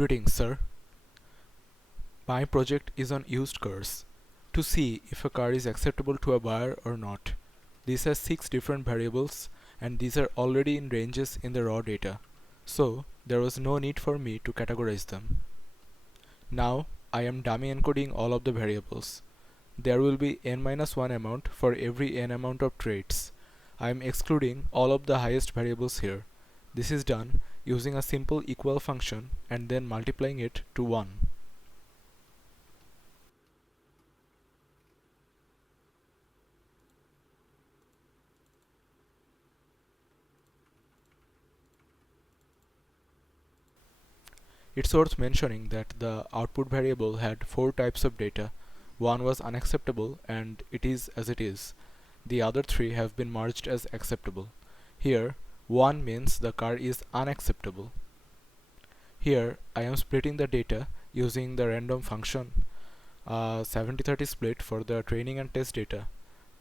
Greetings, sir. My project is on used cars. To see if a car is acceptable to a buyer or not. This has 6 different variables and these are already in ranges in the raw data. So there was no need for me to categorize them. Now I am dummy encoding all of the variables. There will be n-1 amount for every n amount of traits. I am excluding all of the highest variables here. This is done using a simple equal function and then multiplying it to 1. It's worth mentioning that the output variable had 4 types of data. One was unacceptable and it is as it is. The other 3 have been merged as acceptable. Here, 1 means the car is unacceptable. Here, I am splitting the data using the random function, 70-30 split for the training and test data.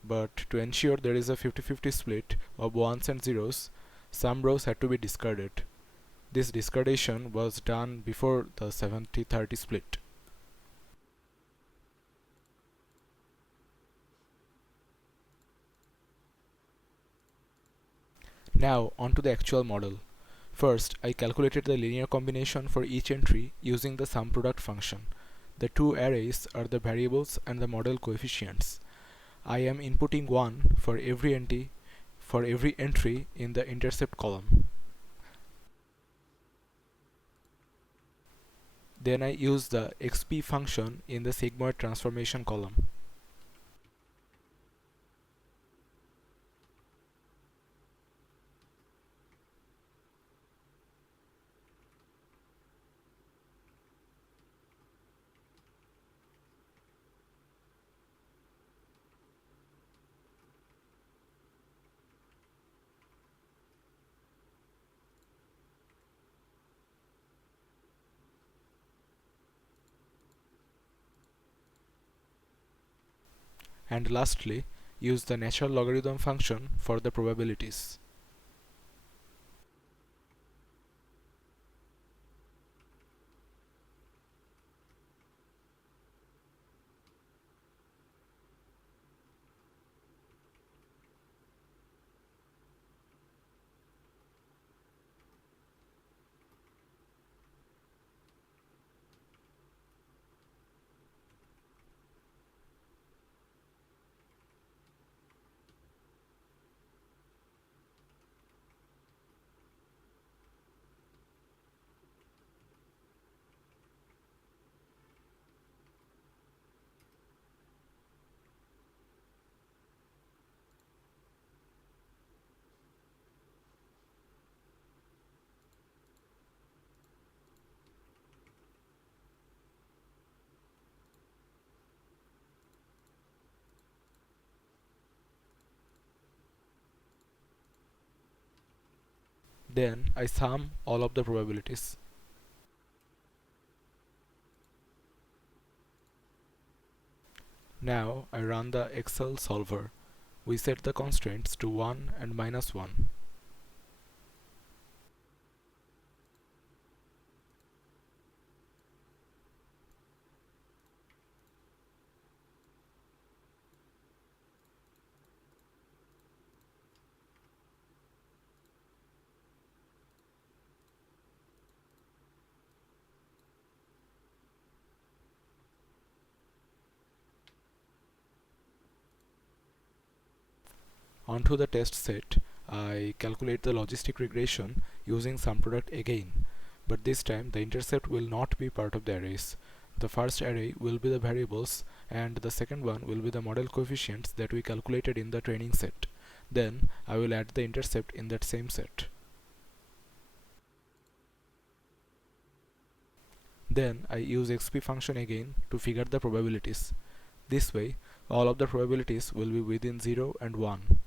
But to ensure there is a 50-50 split of ones and zeros, some rows had to be discarded. This discardation was done before the 70-30 split. Now onto the actual model. First, I calculated the linear combination for each entry using the sum product function. The two arrays are the variables and the model coefficients. I am inputting 1 for every entry in the intercept column. Then I use the xp function in the sigmoid transformation column. And lastly, use the natural logarithm function for the probabilities. Then I sum all of the probabilities. Now I run the Excel solver. We set the constraints to 1 and -1. Onto the test set, I calculate the logistic regression using sum product again, but this time the intercept will not be part of the arrays. The first array will be the variables and the second one will be the model coefficients that we calculated in the training set. Then I will add the intercept in that same set. Then I use xp function again to figure the probabilities. This way, all of the probabilities will be within 0 and 1.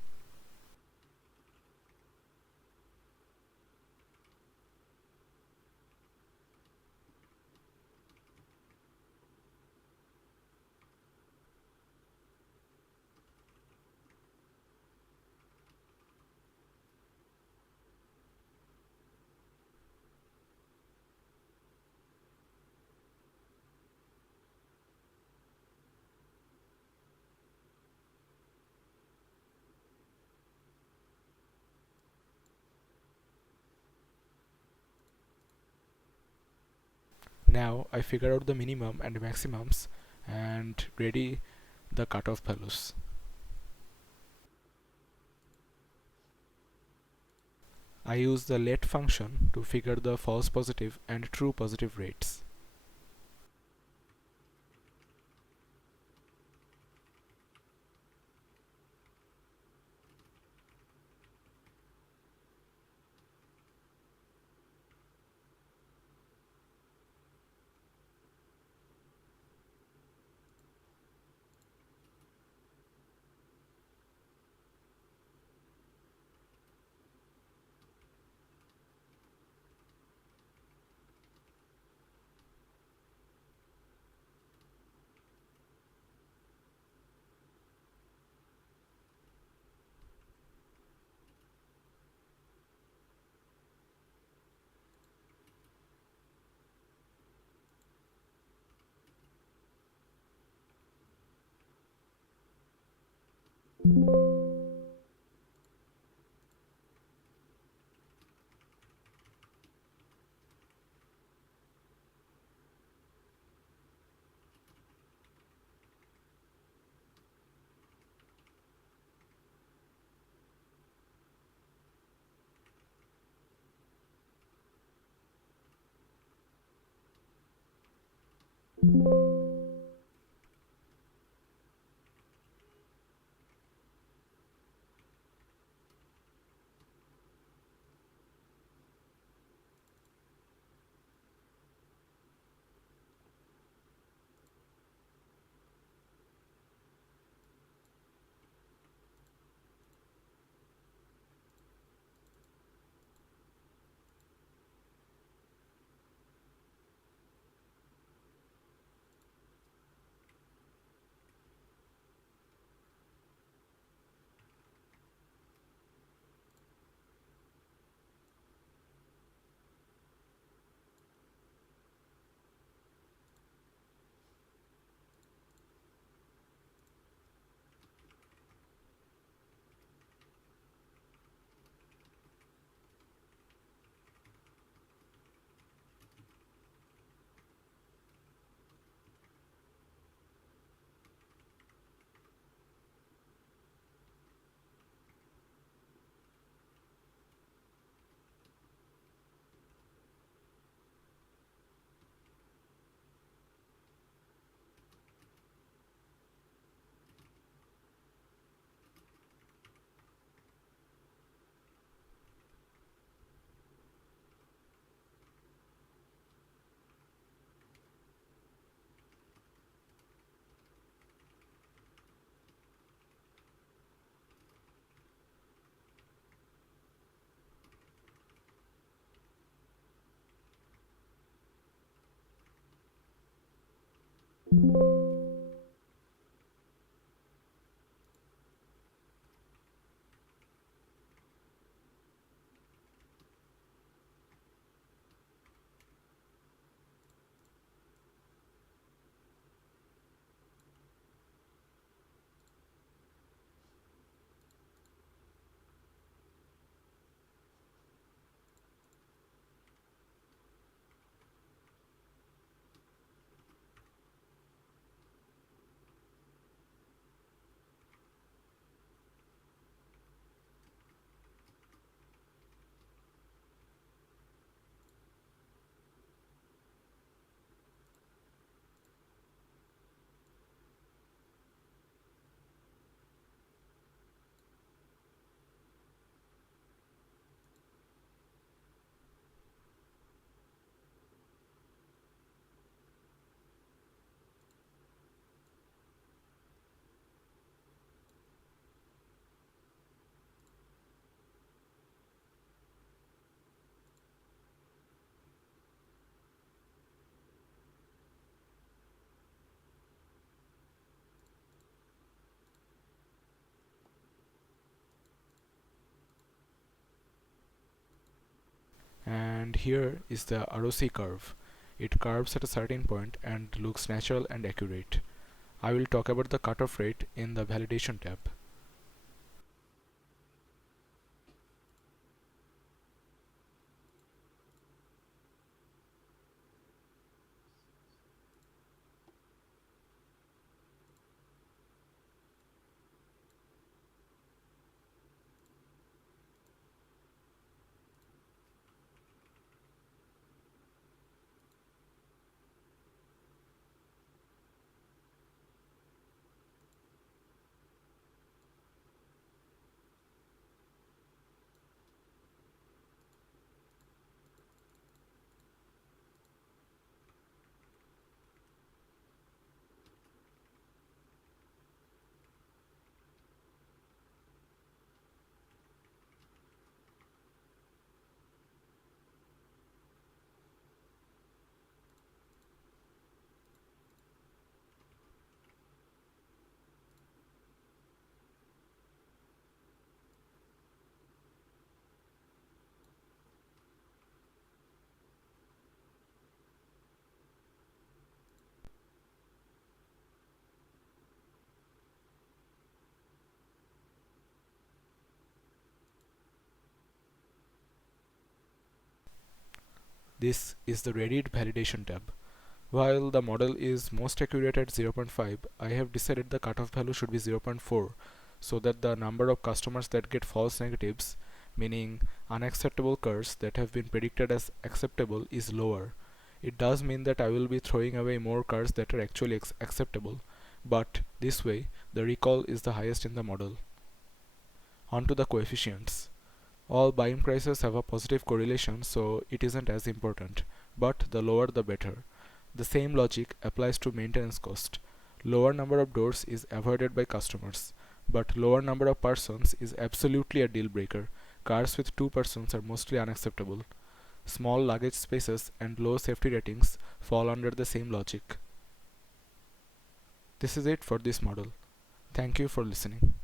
Now I figure out the minimum and maximums and ready the cutoff values. I use the let function to figure the false positive and true positive rates. And here is the ROC curve. It curves at a certain point and looks natural and accurate. I will talk about the cutoff rate in the validation tab. This is the Reddit validation tab. While the model is most accurate at 0.5, I have decided the cutoff value should be 0.4 so that the number of customers that get false negatives, meaning unacceptable cars that have been predicted as acceptable, is lower. It does mean that I will be throwing away more cars that are actually acceptable, but this way the recall is the highest in the model. On to the coefficients. All buying prices have a positive correlation, so it isn't as important, but the lower the better. The same logic applies to maintenance cost. Lower number of doors is avoided by customers, but lower number of persons is absolutely a deal breaker. Cars with 2 persons are mostly unacceptable. Small luggage spaces and low safety ratings fall under the same logic. This is it for this model. Thank you for listening.